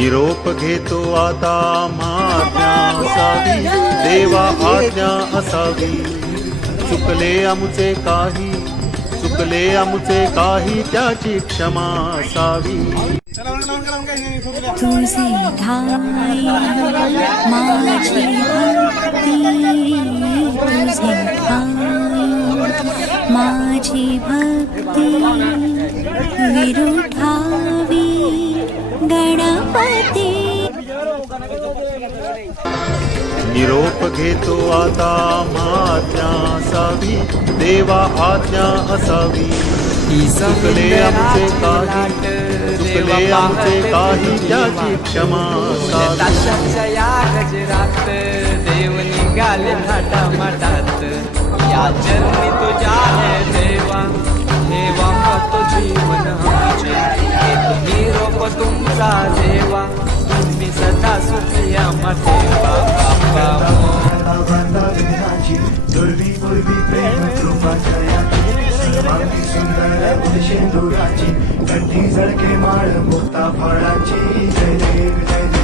निरोप घेतो आता आज्ञा असावी. देवा आज्ञा असावी. चुकले आमचे काही चुकले आमचे काही त्याची क्षमा असावी. तुझे ठाई माझी भक्ती तुझे माझी भक्ती विरुठावी. गणपती। निरोप घेतो आता आज्ञा असावी देवा आज्ञा असावी चुकले आमचे काही चुकले आमचे काही त्याची क्षमा ताशाच्या या गजरात देव निघाले थाटा माटात या चरणी तुझ्या हे। देवा तो जीवन तुमचा देवा तुम्ही सदा सुखी आम्हा ठेवा. दुर्वी पूर्वी प्रेम कृपा सुंदर शेंदुराची कंठी झळके माळ मुक्ता फळाची जय देव जय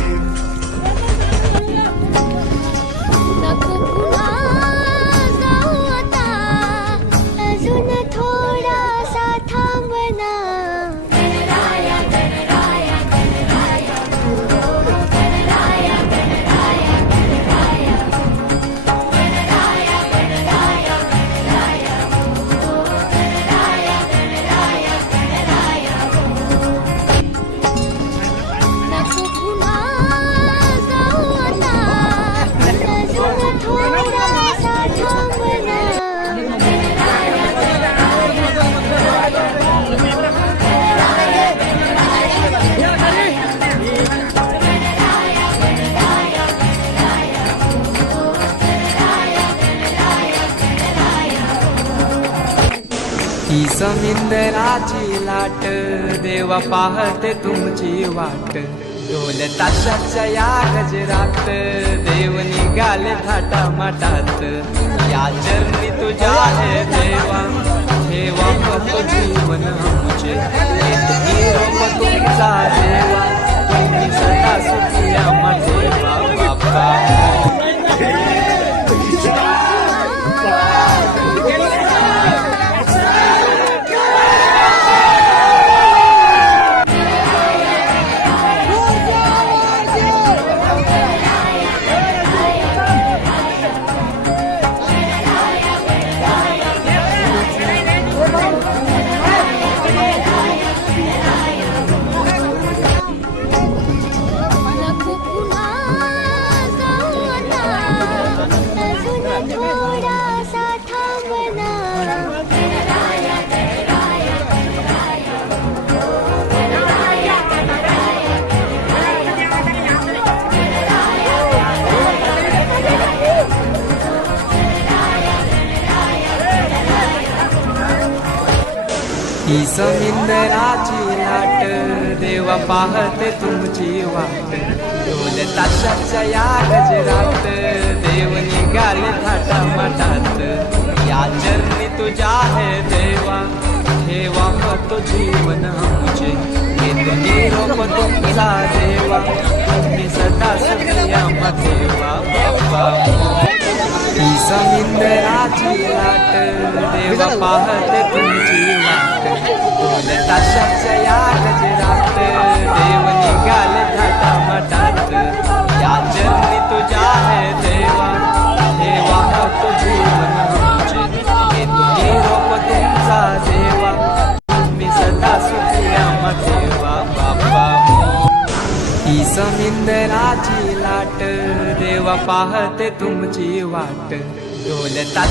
समिंदराची लाट देवा पाहते तुमची वाट. ढोल ताशाच्या या गजरात देव निघाले थाटा माटात या चरणी तुझ्या हे देवा. ठेवा फक्त जीवन आमचे. रोप तुमचा देवा. तुम्ही सदा सुखी आम्हा बाबा. ही समिंदराची लाट देवा पाहते तुमची वाट ढोल ताशाच्या या गजरात देव निघाले थाटा मठात या चरणी तुझ्या हे देवा ठेवा तो जीवन आमचे हे तुम्ही रोप तुमचा देवा तुम्ही सदा सखी देवा बाप्पा संगिंदर आजी लाट देवा पाहत तुझी वाट बोलता शब्द ईस समिंदराची लाट देवा पाहते तुमची वाट. डोलता